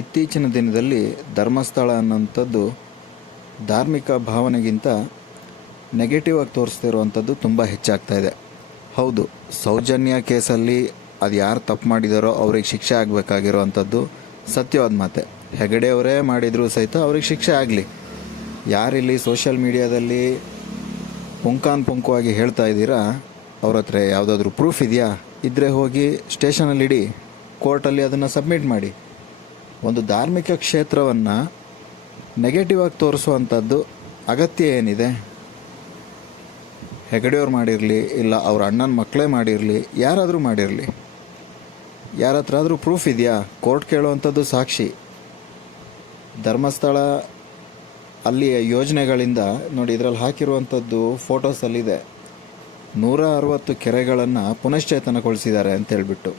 ಇತ್ತೀಚಿನ ದಿನದಲ್ಲಿ ಧರ್ಮಸ್ಥಳ ಅನ್ನೋಂಥದ್ದು ಧಾರ್ಮಿಕ ಭಾವನೆಗಿಂತ ನೆಗೆಟಿವ್ ಆಗಿ ತೋರಿಸ್ತಿರುವಂಥದ್ದು ತುಂಬ ಹೆಚ್ಚಾಗ್ತಾ ಇದೆ. ಹೌದು, ಸೌಜನ್ಯ ಕೇಸಲ್ಲಿ ಅದು ಯಾರು ತಪ್ಪು ಮಾಡಿದಾರೋ ಅವ್ರಿಗೆ ಶಿಕ್ಷೆ ಆಗಬೇಕಾಗಿರೋವಂಥದ್ದು ಸತ್ಯವಾದ ಮಾತೆ. ಹೆಗಡೆಯವರೇ ಮಾಡಿದರೂ ಸಹಿತ ಅವ್ರಿಗೆ ಶಿಕ್ಷೆ ಆಗಲಿ. ಯಾರಿಲ್ಲಿ ಸೋಷಿಯಲ್ ಮೀಡಿಯಾದಲ್ಲಿ ಪುಂಕಾನ್ ಪುಂಕವಾಗಿ ಹೇಳ್ತಾ ಇದ್ದೀರಾ, ಅವ್ರ ಹತ್ರ ಯಾವುದಾದ್ರೂ ಪ್ರೂಫ್ ಇದೆಯಾ? ಇದ್ದರೆ ಹೋಗಿ ಸ್ಟೇಷನಲ್ಲಿ ಇಡಿ ಕೋರ್ಟಲ್ಲಿ ಅದನ್ನು ಸಬ್ಮಿಟ್ ಮಾಡಿ. ಒಂದು ಧಾರ್ಮಿಕ ಕ್ಷೇತ್ರವನ್ನು ನೆಗೆಟಿವ್ ಆಗಿ ತೋರಿಸುವಂಥದ್ದು ಅಗತ್ಯ ಏನಿದೆ? ಹೆಗಡೆಯವ್ರು ಮಾಡಿರಲಿ, ಇಲ್ಲ ಅವ್ರ ಅಣ್ಣನ ಮಕ್ಕಳೇ ಮಾಡಿರಲಿ, ಯಾರಾದರೂ ಮಾಡಿರಲಿ. ಯಾರ ಹತ್ರ ಆದರೂ ಪ್ರೂಫ್ ಇದೆಯಾ? ಕೋರ್ಟ್ ಕೇಳುವಂಥದ್ದು ಸಾಕ್ಷಿ. ಧರ್ಮಸ್ಥಳ ಅಲ್ಲಿಯ ಯೋಜನೆಗಳಿಂದ ನೋಡಿ, ಇದರಲ್ಲಿ ಹಾಕಿರುವಂಥದ್ದು ಫೋಟೋಸಲ್ಲಿದೆ ನೂರ ಅರವತ್ತು ಕೆರೆಗಳನ್ನು ಪುನಶ್ಚೇತನಗೊಳಿಸಿದ್ದಾರೆ ಅಂತ ಅಂತೇಳ್ಬಿಟ್ಟು.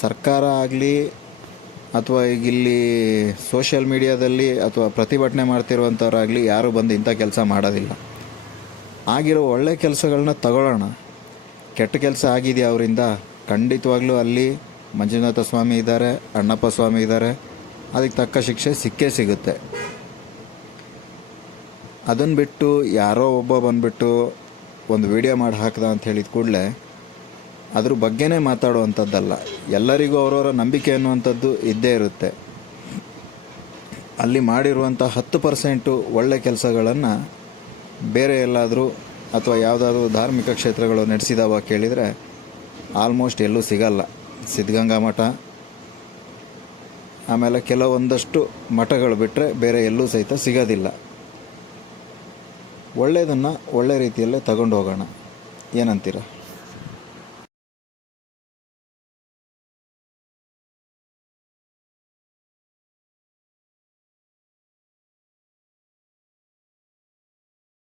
ಸರ್ಕಾರ ಆಗಲಿ ಅಥವಾ ಈಗ ಇಲ್ಲಿ ಸೋಷಿಯಲ್ ಮೀಡಿಯಾದಲ್ಲಿ ಅಥವಾ ಪ್ರತಿಭಟನೆ ಮಾಡ್ತಿರುವಂಥವ್ರಾಗಲಿ ಯಾರೂ ಬಂದು ಇಂಥ ಕೆಲಸ ಮಾಡೋದಿಲ್ಲ. ಆಗಿರೋ ಒಳ್ಳೆ ಕೆಲಸಗಳನ್ನ ತಗೊಳ್ಳೋಣ. ಕೆಟ್ಟ ಕೆಲಸ ಆಗಿದೆಯಾ ಅವರಿಂದ? ಖಂಡಿತವಾಗ್ಲೂ ಅಲ್ಲಿ ಮಂಜುನಾಥ ಸ್ವಾಮಿ ಇದ್ದಾರೆ, ಅಣ್ಣಪ್ಪ ಸ್ವಾಮಿ ಇದ್ದಾರೆ. ಅದಕ್ಕೆ ತಕ್ಕ ಶಿಕ್ಷೆ ಸಿಕ್ಕೇ ಸಿಗುತ್ತೆ. ಅದನ್ನು ಬಿಟ್ಟು ಯಾರೋ ಒಬ್ಬ ಬಂದುಬಿಟ್ಟು ಒಂದು ವಿಡಿಯೋ ಮಾಡಿ ಹಾಕ್ದ ಅಂತ ಹೇಳಿದ ಕೂಡಲೇ ಅದ್ರ ಬಗ್ಗೆನೇ ಮಾತಾಡುವಂಥದ್ದಲ್ಲ. ಎಲ್ಲರಿಗೂ ಅವರವರ ನಂಬಿಕೆ ಅನ್ನುವಂಥದ್ದು ಇದ್ದೇ ಇರುತ್ತೆ. ಅಲ್ಲಿ ಮಾಡಿರುವಂಥ ಹತ್ತು ಪರ್ಸೆಂಟು ಒಳ್ಳೆ ಕೆಲಸಗಳನ್ನು ಬೇರೆ ಎಲ್ಲಾದರೂ ಅಥವಾ ಯಾವುದಾದ್ರೂ ಧಾರ್ಮಿಕ ಕ್ಷೇತ್ರಗಳು ನಡೆಸಿದಾವ ಕೇಳಿದರೆ ಆಲ್ಮೋಸ್ಟ್ ಎಲ್ಲೂ ಸಿಗಲ್ಲ. ಸಿದ್ಧಗಂಗಾ ಮಠ, ಆಮೇಲೆ ಕೆಲವೊಂದಷ್ಟು ಮಠಗಳು ಬಿಟ್ಟರೆ ಬೇರೆ ಎಲ್ಲೂ ಸಹಿತ ಸಿಗೋದಿಲ್ಲ. ಒಳ್ಳೆಯದನ್ನು ಒಳ್ಳೆ ರೀತಿಯಲ್ಲೇ ತಗೊಂಡು ಹೋಗೋಣ. ಏನಂತೀರ?